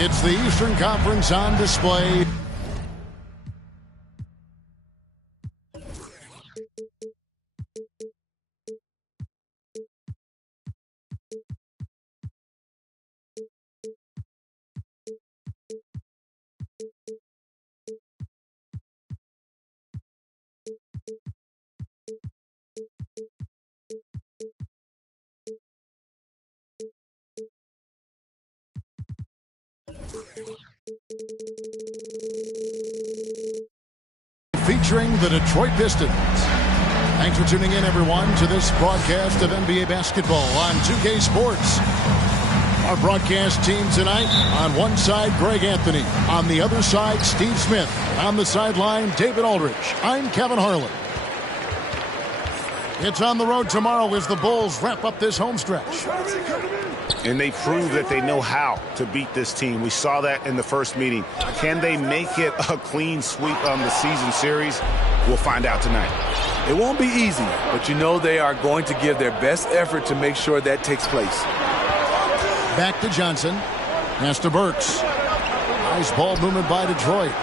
It's the Eastern Conference on display. Featuring the Detroit Pistons. Thanks for tuning in, everyone, to this broadcast of NBA basketball on 2K Sports. Our broadcast team tonight, on one side, Greg Anthony. On the other side, Steve Smith. On the sideline, David Aldridge. I'm Kevin Harlan. It's on the road tomorrow as the Bulls wrap up this home stretch. And they prove that they know how to beat this team. We saw that in the first meeting. Can they make it a clean sweep on the season series? We'll find out tonight. It won't be easy, but you know they are going to give their best effort to make sure that takes place. Back to Johnson. Pass to Burks. Nice ball movement by Detroit.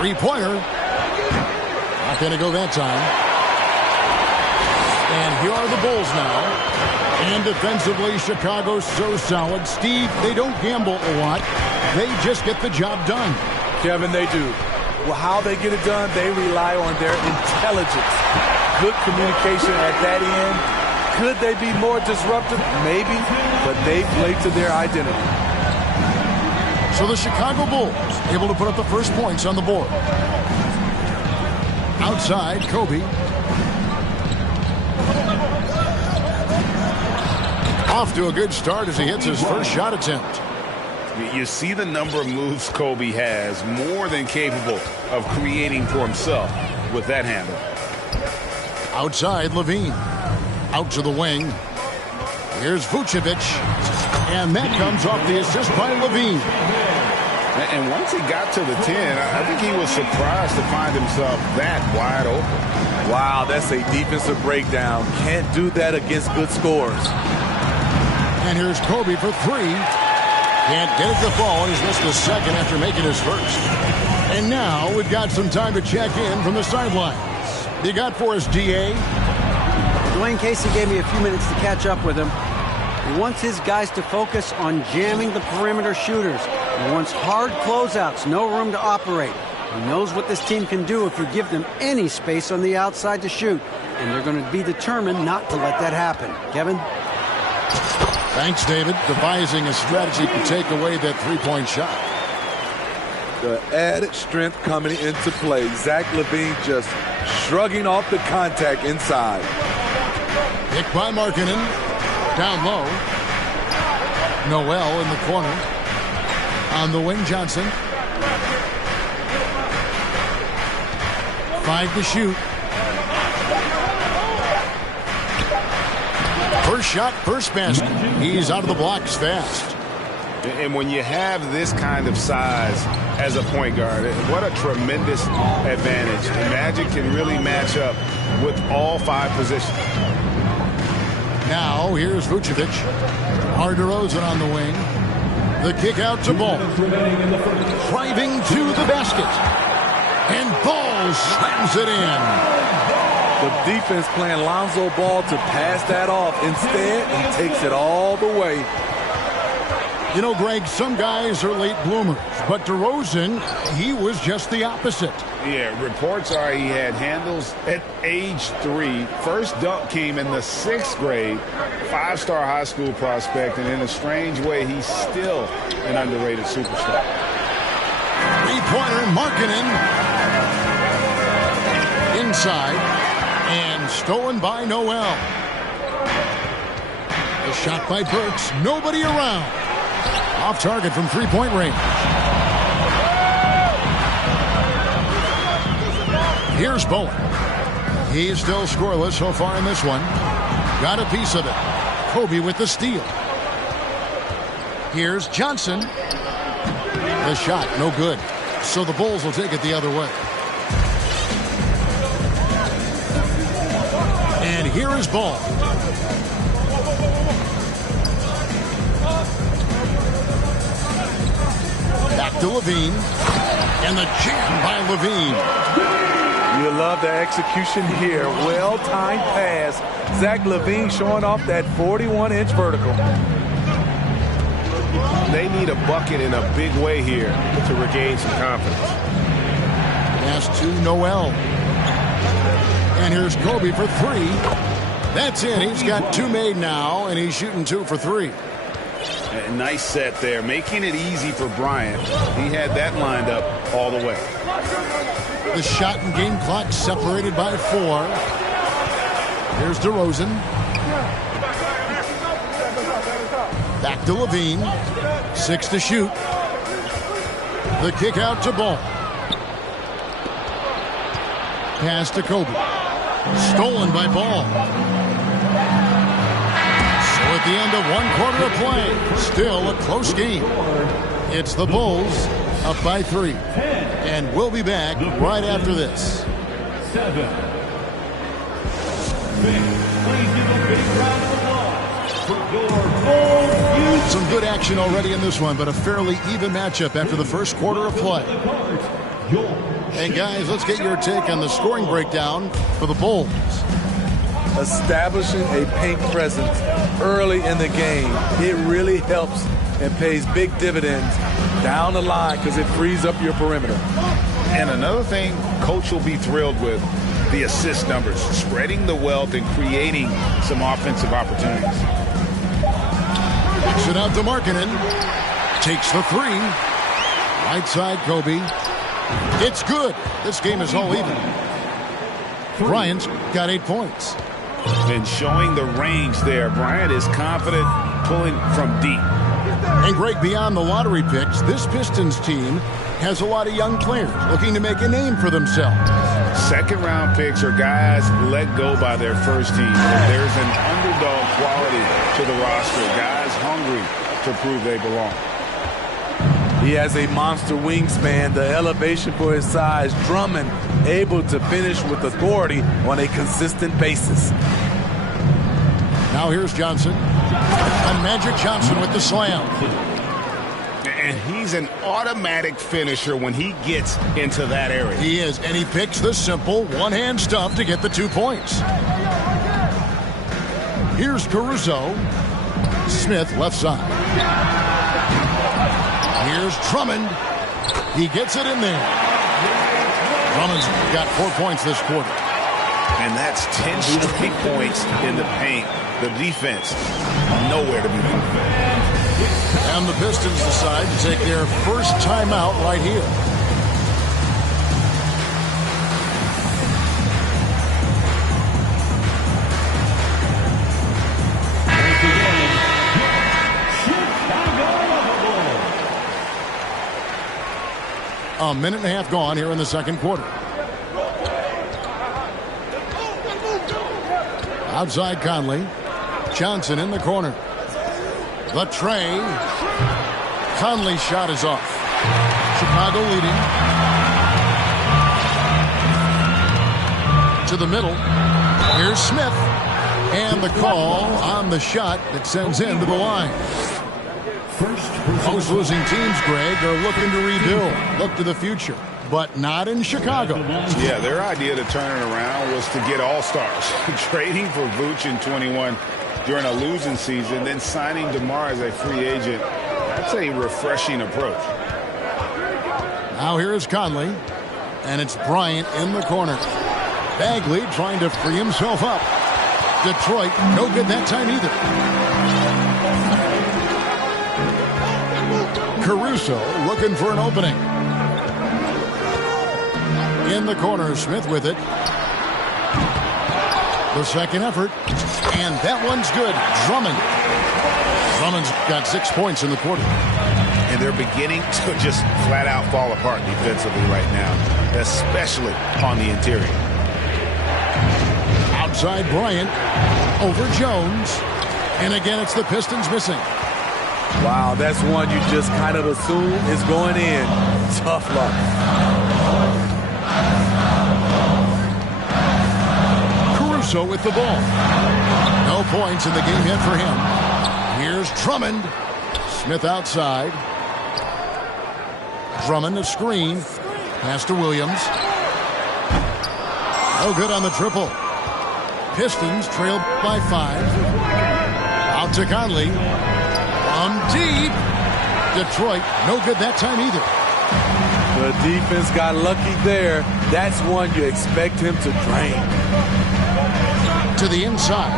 Three-pointer. Not going to go that time. And here are the Bulls now. And defensively, Chicago's so solid. Steve, they don't gamble a lot. They just get the job done. Kevin, they do. Well, how they get it done, they rely on their intelligence. Good communication at that end. Could they be more disruptive? Maybe, but they play to their identity. So the Chicago Bulls able to put up the first points on the board. Outside, Kobe. Off to a good start as he hits his first shot attempt. You see the number of moves Kobe has, more than capable of creating for himself with that handle. Outside, Levine. Out to the wing. Here's Vucevic. And that comes off the assist by Levine. And once he got to the 10, I think he was surprised to find himself that wide open. Wow, that's a defensive breakdown. Can't do that against good scores. And here's Kobe for three. Can't get it to fall. He's missed a second after making his first. And now we've got some time to check in from the sidelines. You got for us, D.A.? Dwayne Casey gave me a few minutes to catch up with him. He wants his guys to focus on jamming the perimeter shooters. He wants hard closeouts, no room to operate. He knows what this team can do if you give them any space on the outside to shoot. And they're going to be determined not to let that happen. Kevin? Thanks, David. Devising a strategy to take away that three-point shot. The added strength coming into play. Zach LaVine just shrugging off the contact inside. Picked by Markkanen. Down low. Noel in the corner. On the wing, Johnson. 5 to shoot. First shot, first basket. He's out of the blocks fast. And when you have this kind of size as a point guard, what a tremendous advantage. The Magic can really match up with all 5 positions. Now, here's Vucevic. DeRozan on the wing. The kick out to Ball. Driving to the basket. And Ball slams it in. The defense playing Lonzo Ball to pass that off. Instead, he takes it all the way. You know, Greg, some guys are late bloomers, but DeRozan, he was just the opposite. Yeah, reports are he had handles at age 3. First dunk came in the 6th grade. 5-star high school prospect, and in a strange way, he's still an underrated superstar. Three-pointer, Markkanen. Inside. And stolen by Noel. The shot by Burks. Nobody around. Off target from three-point range. Here's Bowen. He's still scoreless so far in this one. Got a piece of it. Kobe with the steal. Here's Johnson. The shot, no good. So the Bulls will take it the other way. here is Ball. Back to Levine. And the jam by Levine. You love the execution here. Well-timed pass. Zach Levine showing off that 41-inch vertical. They need a bucket in a big way here to regain some confidence. Pass to Noel. And here's Kobe for three. That's in. He's got two made now, and he's shooting 2 for 3. A nice set there, making it easy for Bryant. He had that lined up all the way. The shot and game clock separated by 4. Here's DeRozan. Back to Levine. 6 to shoot. The kick out to Ball. Pass to Kobe. Stolen by Ball. So at the end of 1 quarter of play, still a close game. It's the Bulls up by 3. And we'll be back right after this. 7. Please give a big round of applause for your Bulls. Some good action already in this one, but a fairly even matchup after the first quarter of play. And guys, let's get your take on the scoring breakdown for the Bulls. Establishing a paint presence early in the game, it really helps and pays big dividends down the line because it frees up your perimeter. And another thing coach will be thrilled with, the assist numbers, spreading the wealth and creating some offensive opportunities. Kicks it out to Markkanen. Takes the 3. Right side, Kobe. It's good. This game is all even. Bryant's got 8 points. And showing the range there. Bryant is confident pulling from deep. And Greg, beyond the lottery picks, this Pistons team has a lot of young players looking to make a name for themselves. Second-round picks are guys let go by their first team. There's an underdog quality to the roster. Guys hungry to prove they belong. He has a monster wingspan, the elevation for his size. Drummond able to finish with authority on a consistent basis. Now here's Johnson. And Magic Johnson with the slam. And he's an automatic finisher when he gets into that area. He is, and he picks the simple one-hand stuff to get the 2 points. Here's Caruso. Smith left side. Here's Drummond. He gets it in there. Drummond's got 4 points this quarter. And that's 10 straight points in the paint. The defense, nowhere to be found. And the Pistons decide to take their first timeout right here. A minute and a half gone here in the second quarter. Outside Conley. Johnson in the corner. The tray. Conley's shot is off. Chicago leading. To the middle. Here's Smith. And the call on the shot that sends him to the line. Most losing teams, Greg, are looking to rebuild. Look to the future. But not in Chicago. Yeah, their idea to turn it around was to get all-stars. Trading for Vooch in 21 during a losing season, then signing DeMar as a free agent. That's a refreshing approach. Now here is Conley. And it's Bryant in the corner. Bagley trying to free himself up. Detroit, no good that time either. Caruso looking for an opening. In the corner, Smith with it. The second effort. And that one's good. Drummond's got 6 points in the quarter. And they're beginning to just flat out fall apart defensively right now, especially on the interior. Outside Bryant. Over Jones. And again, it's the Pistons missing. Wow, that's one you just kind of assume is going in. Tough luck. Caruso with the ball. No points in the game yet for him. Here's Drummond. Smith outside. Drummond a screen. Pass to Williams. No good on the triple. Pistons trail by 5. Out to Conley. From deep. Detroit, no good that time either. The defense got lucky there. That's one you expect him to drain. To the inside.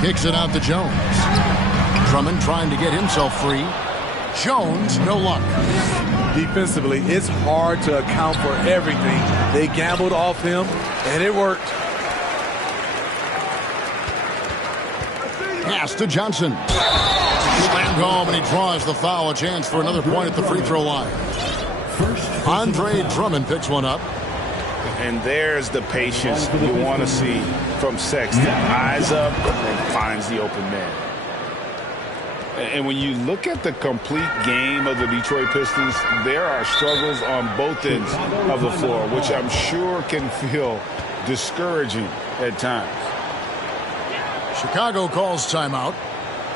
Kicks it out to Jones. Drummond trying to get himself free. Jones, no luck. Defensively, it's hard to account for everything. They gambled off him, and it worked. Pass to Johnson. Slammed home, and he draws the foul. A chance for another point at the free throw line. Andre Drummond picks one up. And there's the patience you want to see from Sexton. Eyes up and finds the open man. And when you look at the complete game of the Detroit Pistons, there are struggles on both ends of the floor, which I'm sure can feel discouraging at times. Chicago calls timeout.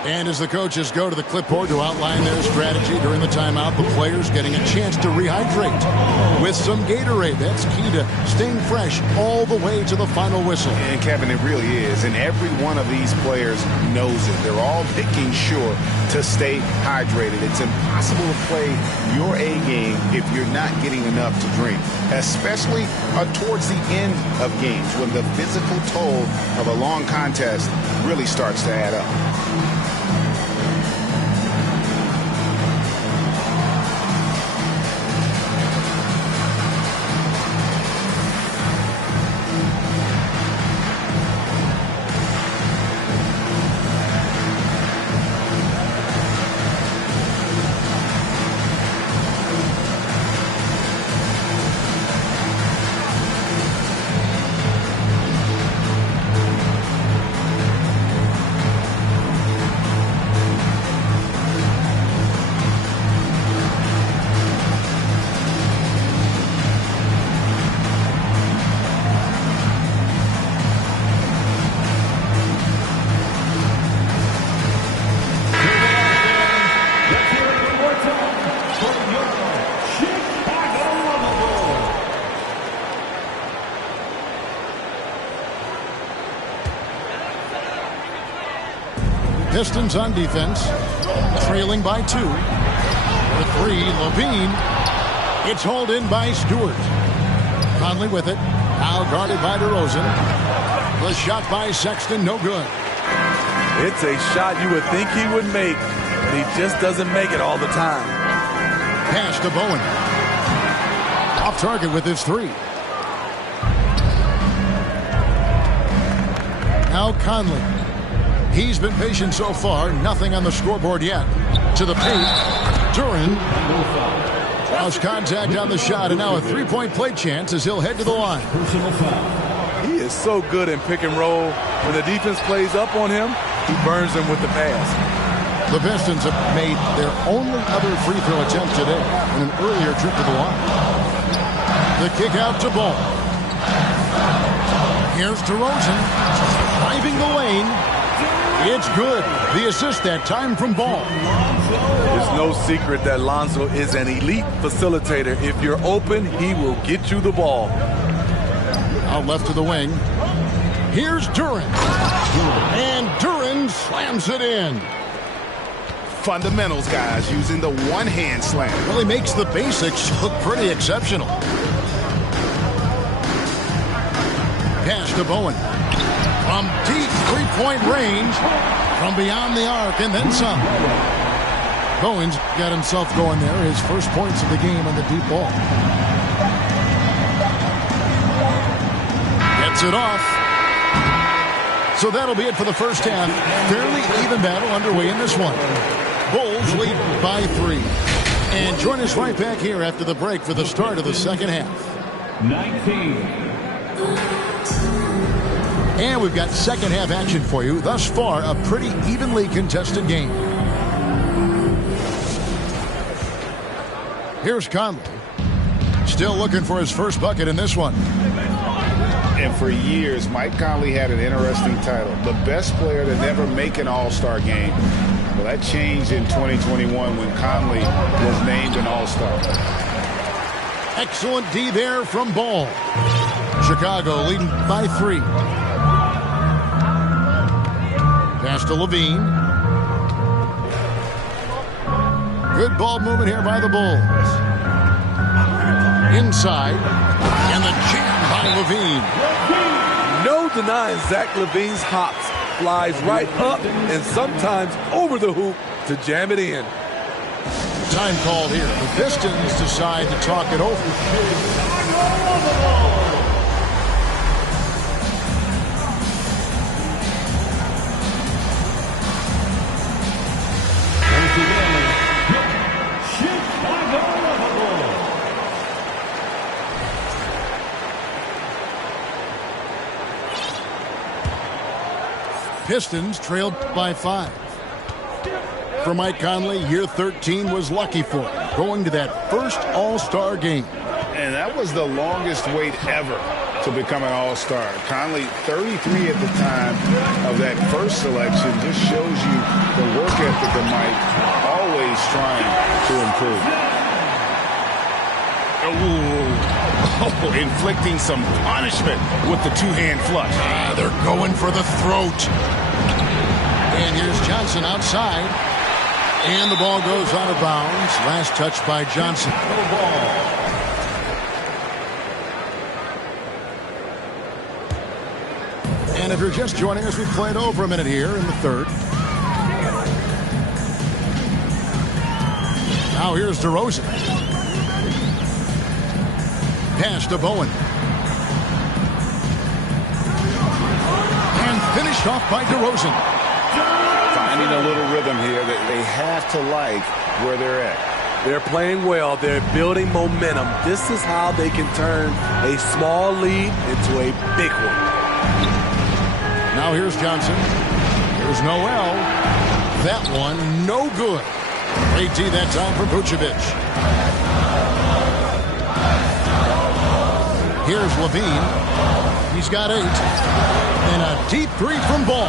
And as the coaches go to the clipboard to outline their strategy during the timeout, the players getting a chance to rehydrate with some Gatorade. That's key to staying fresh all the way to the final whistle. And Kevin, it really is. And every one of these players knows it. They're all making sure to stay hydrated. It's impossible to play your A game if you're not getting enough to drink, especially towards the end of games when the physical toll of a long contest really starts to add up. Pistons on defense, trailing by 2. For 3, Levine. It's hauled in by Stewart. Conley with it. Now guarded by DeRozan. The shot by Sexton, no good. It's a shot you would think he would make, but he just doesn't make it all the time. Pass to Bowen. Off target with his 3. Now Conley. He's been patient so far. Nothing on the scoreboard yet. To the paint. Duran. Draws contact on the shot, and now a three-point play chance as he'll head to the line. He is so good in pick and roll. When the defense plays up on him, he burns them with the pass. The Pistons have made their only other free throw attempt today in an earlier trip to the line. The kick out to Ball. Here's DeRozan. Driving the lane. It's good. The assist that time from Ball. It's no secret that Lonzo is an elite facilitator. If you're open, he will get you the ball. Out left to the wing. Here's Duran. And Duran slams it in. Fundamentals, guys, using the one-hand slam. Really makes the basics look pretty exceptional. Pass to Bowen. From deep three-point range, from beyond the arc, and then some. Bowen's got himself going there. His first points of the game on the deep ball. Gets it off. So that'll be it for the first half. Fairly even battle underway in this one. Bulls lead by 3. And join us right back here after the break for the start of the second half. 19. And we've got second half action for you. Thus far, a pretty evenly contested game. Here's Conley. Still looking for his first bucket in this one. And for years, Mike Conley had an interesting title, the best player to never make an All-Star game. Well, that changed in 2021 when Conley was named an All-Star. Excellent D there from Ball. Chicago leading by 3. Pass to Levine. Good ball movement here by the Bulls. Inside. And the jam by Levine. No denying Zach Levine's hops. Flies right up and sometimes over the hoop to jam it in. Time called here. The Pistons decide to talk it over. Pistons trailed by 5. For Mike Conley, year 13 was lucky for him, going to that first All-Star game. And that was the longest wait ever to become an All-Star. Conley, 33 at the time of that first selection, just shows you the work ethic of Mike, always trying to improve. Oh, inflicting some punishment with the two-hand flush. They're going for the throat. And here's Johnson outside. And the ball goes out of bounds. Last touch by Johnson. And if you're just joining us, we've played over a minute here in the third. Now here's DeRozan. Pass to Bowen. And finished off by DeRozan. Finding a little rhythm here that they have to like where they're at. They're playing well. They're building momentum. This is how they can turn a small lead into a big one. Now here's Johnson. Here's Noel. That one no good. Great D that time for Vucevic. Here's Levine. He's got 8. And a deep 3 from Ball.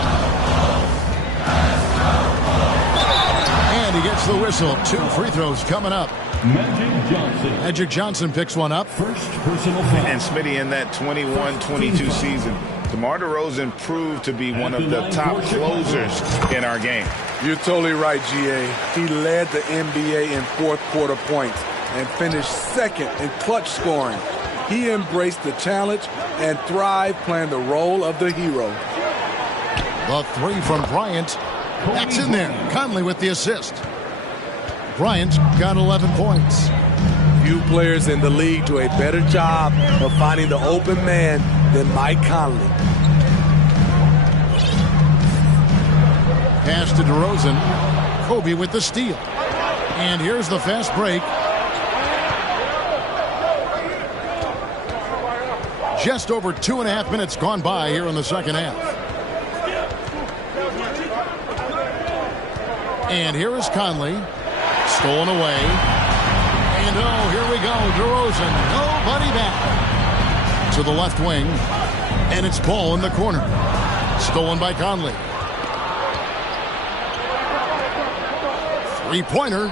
And he gets the whistle. 2 free throws coming up. Magic Johnson picks one up. First personal foul. And Smitty, in that 21-22 season, DeMar DeRozan proved to be one of the top closers in our game. You're totally right, GA. He led the NBA in fourth quarter points and finished second in clutch scoring. He embraced the challenge and thrived playing the role of the hero. The 3 from Bryant. That's in there. Conley with the assist. Bryant's got 11 points. Few players in the league do a better job of finding the open man than Mike Conley. Pass to DeRozan. Kobe with the steal. And here's the fast break. Just over 2.5 minutes gone by here in the second half. And here is Conley. Stolen away. And oh, here we go. DeRozan. Nobody back. To the left wing. And it's Ball in the corner. Stolen by Conley. Three-pointer.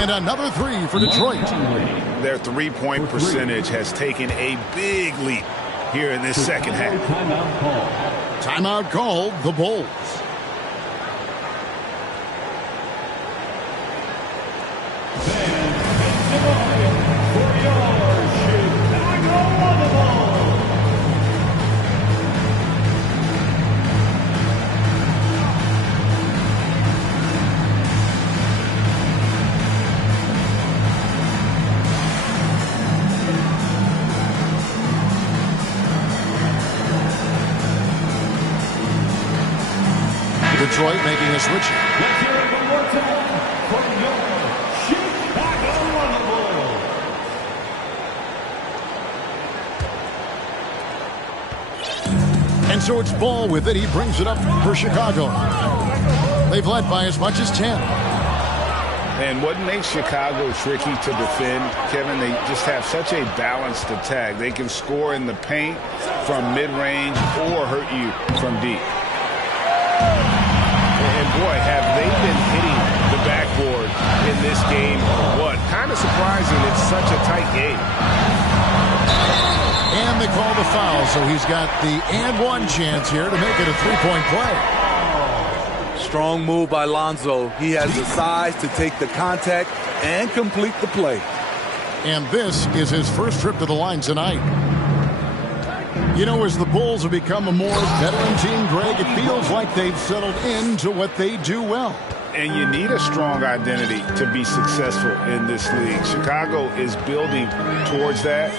And another 3 for Detroit. Their three-point percentage has taken a big leap here in this second half. Timeout called the Bulls. Detroit making a switch. Let's hear it one more time for your Chicago Bulls. And so it's Ball with it. He brings it up for Chicago. They've led by as much as 10. And what makes Chicago tricky to defend, Kevin, they just have such a balanced attack. They can score in the paint from mid-range or hurt you from deep. And boy, have they been hitting the backboard in this game or what? Kind of surprising it's such a tight game. And they call the foul, so he's got the and one chance here to make it a three-point play. Strong move by Lonzo. He has the size to take the contact and complete the play. And this is his first trip to the line tonight. You know, as the Bulls have become a more veteran team, Greg, it feels like they've settled into what they do well. And you need a strong identity to be successful in this league. Chicago is building towards that,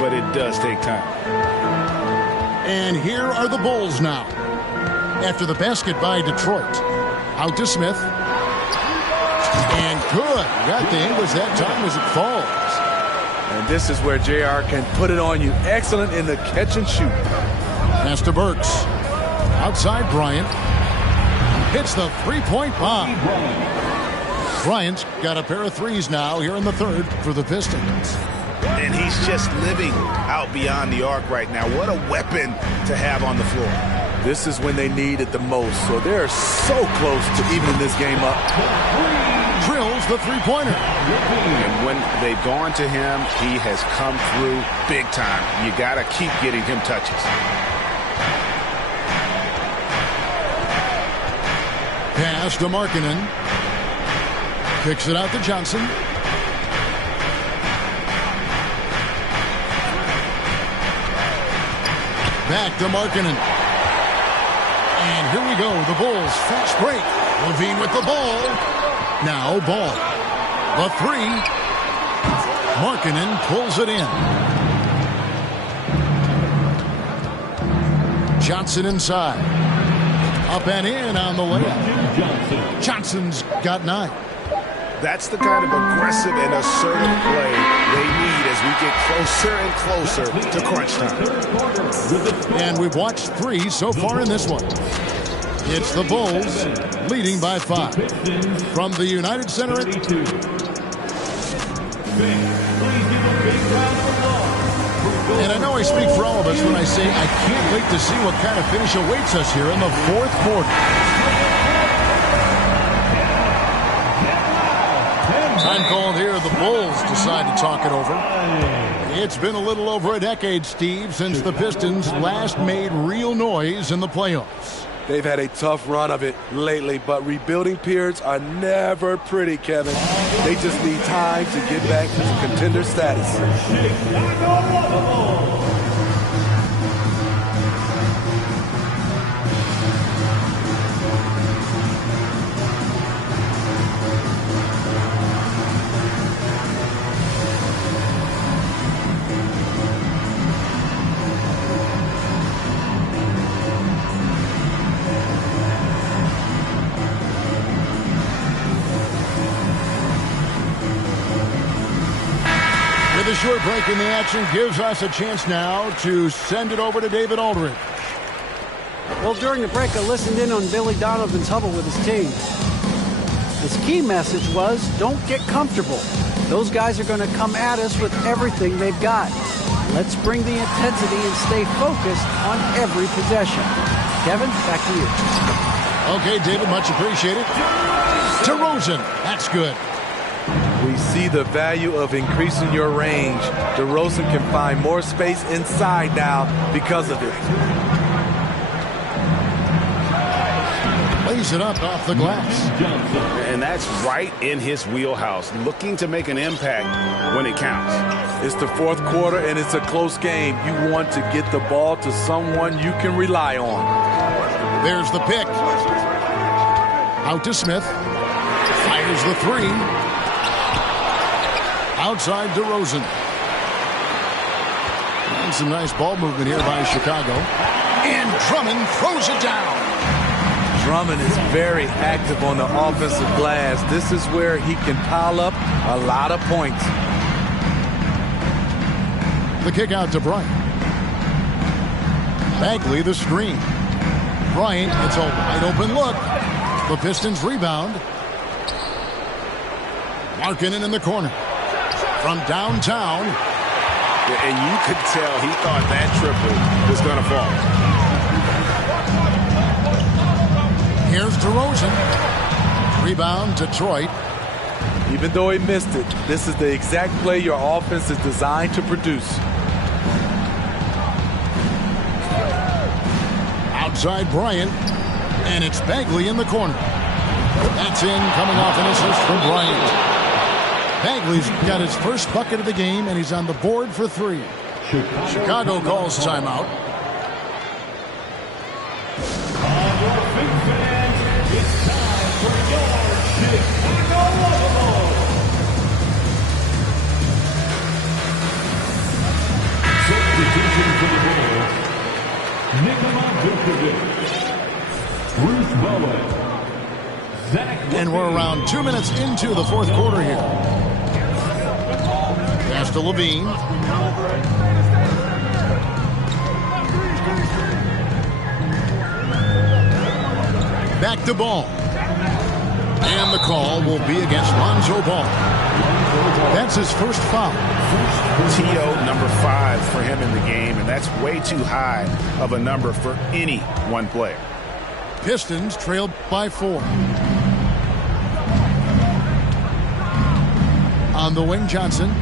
but it does take time. And here are the Bulls now. After the basket by Detroit. Out to Smith. And good. Got the English that time as it falls. And this is where JR can put it on you. Excellent in the catch and shoot. Pass to Burks. Outside Bryant. Hits the three-point bomb. Bryant's got a pair of threes now here in the third for the Pistons. And he's just living out beyond the arc right now. What a weapon to have on the floor. This is when they need it the most. So they're so close to evening this game up. Drills the three-pointer. And when they've gone to him, he has come through big time. You got to keep getting him touches. Pass to Markkanen. Kicks it out to Johnson. Back to Markkanen. And here we go. The Bulls fast break. Levine with the ball. Now Ball. The three. Markkanen pulls it in. Johnson inside. Up and in on the layup. Johnson's got 9. That's the kind of aggressive and assertive play they need as we get closer and closer to crunch time. And we've watched 3 so far in this one. It's the Bulls leading by 5. From the United Center. And I know I speak for all of us when I say I can't wait to see what kind of finish awaits us here in the fourth quarter. Time called here. The Bulls decide to talk it over. It's been a little over a decade, Steve, since the Pistons last made real noise in the playoffs. They've had a tough run of it lately, but rebuilding periods are never pretty, Kevin. They just need time to get back to contender status. The short break in the action gives us a chance now to send it over to David Aldridge. Well, during the break, I listened in on Billy Donovan's huddle with his team. His key message was, don't get comfortable. Those guys are going to come at us with everything they've got. Let's bring the intensity and stay focused on every possession. Kevin, back to you. Okay, David, much appreciated. DeRozan, that's good. We see the value of increasing your range. DeRozan can find more space inside now because of it. Lays it up off the glass. And that's right in his wheelhouse, looking to make an impact when it counts. It's the fourth quarter, and it's a close game. You want to get the ball to someone you can rely on. There's the pick. Out to Smith. Fires the three. Outside DeRozan. And some nice ball movement here by Chicago. And Drummond throws it down. Drummond is very active on the offensive glass. This is where he can pile up a lot of points. The kick out to Bryant. Bagley the screen. Bryant, it's a wide open look. The Pistons rebound. Markkanen in the corner. From downtown. And you could tell he thought that triple was going to fall. Here's DeRozan. Rebound, Detroit. Even though he missed it, this is the exact play your offense is designed to produce. Outside Bryant. And it's Bagley in the corner. That's in, coming off an assist from Bryant. Bagley's got his first bucket of the game, and he's on the board for 3. Chicago calls timeout. It's time for your Chicago Ball. Substitution for the Bulls. Nikola Vucevic, Bruce Bowen, And we're around 2 minutes into the fourth quarter here. Pass to Levine. Back to Ball. And the call will be against Lonzo Ball. That's his first foul. TO number 5 for him in the game, and that's way too high of a number for any one player. Pistons trailed by 4. On the wing, Johnson.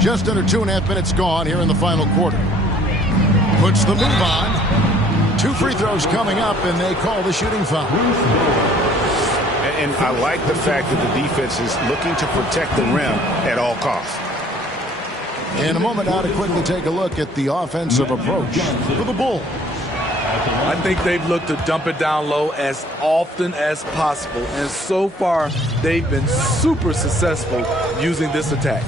Just under 2.5 minutes gone here in the final quarter. Puts the move on. 2 free throws coming up, and they call the shooting foul. And I like the fact that the defense is looking to protect the rim at all costs. In a moment now to quickly take a look at the offensive approach for the Bulls. I think they've looked to dump it down low as often as possible, and so far they've been super successful using this attack.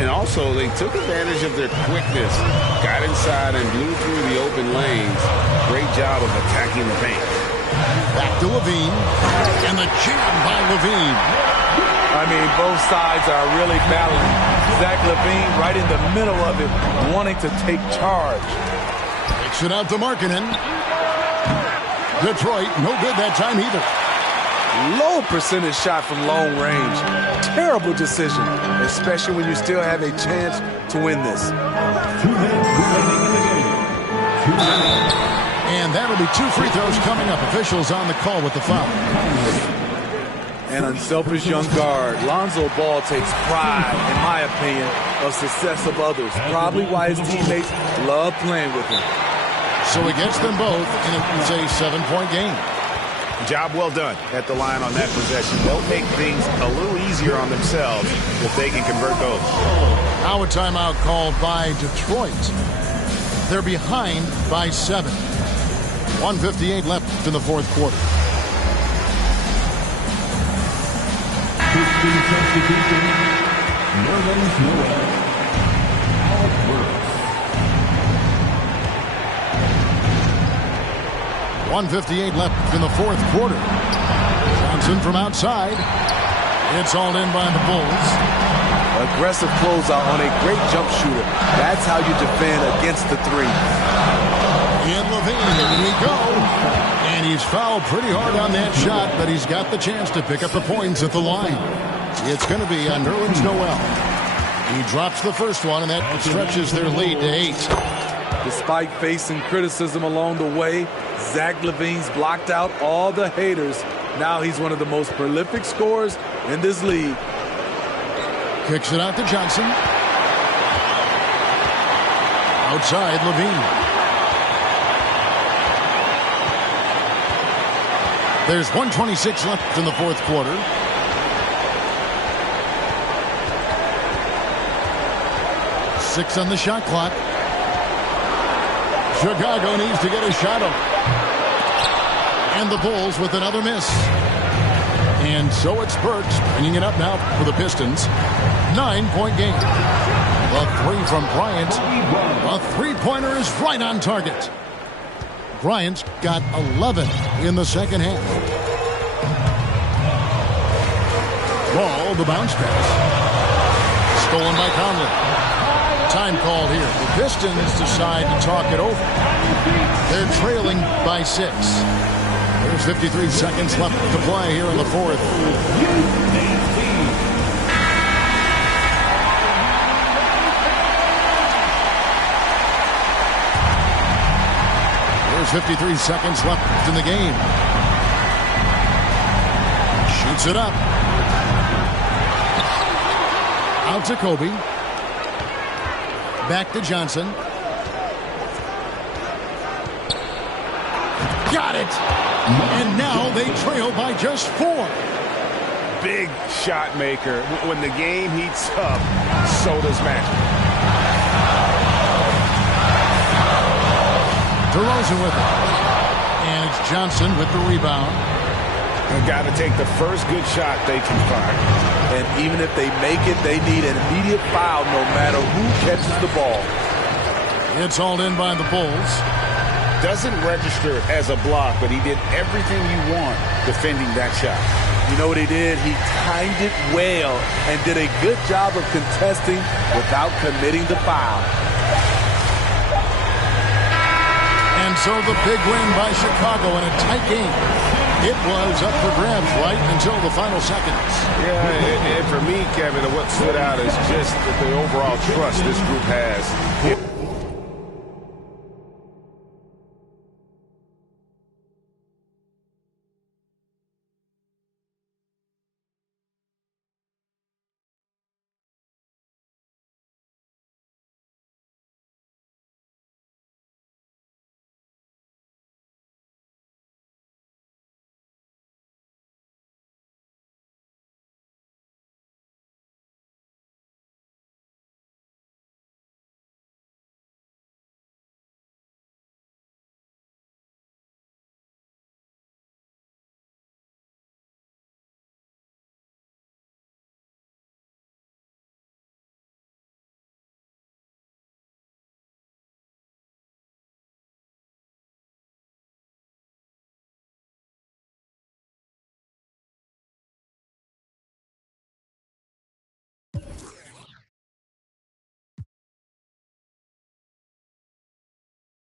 And also they took advantage of their quickness, got inside and blew through the open lanes. Great job of attacking the paint. Back to Levine, and the jam by Levine. I mean, both sides are really battling. Zach LaVine right in the middle of it, wanting to take charge. Takes it out to Markkanen. Detroit, no good that time either. Low percentage shot from long range. Terrible decision, especially when you still have a chance to win this. 2 minutes remaining in the game. 2 minutes. And that'll be 2 free throws coming up. Officials on the call with the foul. An unselfish young guard. Lonzo Ball takes pride, in my opinion, of success of others. Probably why his teammates love playing with him. So he gets them both, and it's a 7-point game. Job well done at the line on that possession. They'll make things a little easier on themselves if they can convert those. Now a timeout called by Detroit. They're behind by 7. 1:58 left in the fourth quarter. Pistons substitution. Nerlens Noel. Alec Burks. 1:58 left in the fourth quarter. Johnson from outside. It's all in by the Bulls. Aggressive closeout on a great jump shooter. That's how you defend against the 3. And Levine, here we go. And he's fouled pretty hard on that shot, but he's got the chance to pick up the points at the line. It's going to be on Nerlens Noel. He drops the first one, and that stretches their lead to 8. Despite facing criticism along the way, Zach LaVine's blocked out all the haters. Now he's one of the most prolific scorers in this league. Kicks it out to Johnson. Outside, Levine. There's 1:26 left in the fourth quarter. Six on the shot clock. Chicago needs to get a shot up. And the Bulls with another miss. And so it's Burks bringing it up now for the Pistons. 9-point game. The 3 from Bryant. A 3-pointer is right on target. Bryant's got 11 in the second half. Ball, the bounce pass. Stolen by Conley. Time called here. The Pistons decide to talk it over. They're trailing by 6. There's 53 seconds left to play here in the fourth. There's 53 seconds left in the game. Shoots it up. Out to Kobe. Back to Johnson. Got it. And now they trail by just 4. Big shot maker. When the game heats up, so does magic. DeRozan with it. And it's Johnson with the rebound. They've got to take the first good shot they can find. And even if they make it, they need an immediate foul no matter who catches the ball. It's hauled in by the Bulls. Doesn't register as a block, but he did everything you want defending that shot. You know what he did? He timed it well and did a good job of contesting without committing the foul. And so the big win by Chicago in a tight game. It was up for grabs right until the final seconds. Yeah, and for me, Kevin, what stood out is just the overall trust this group has.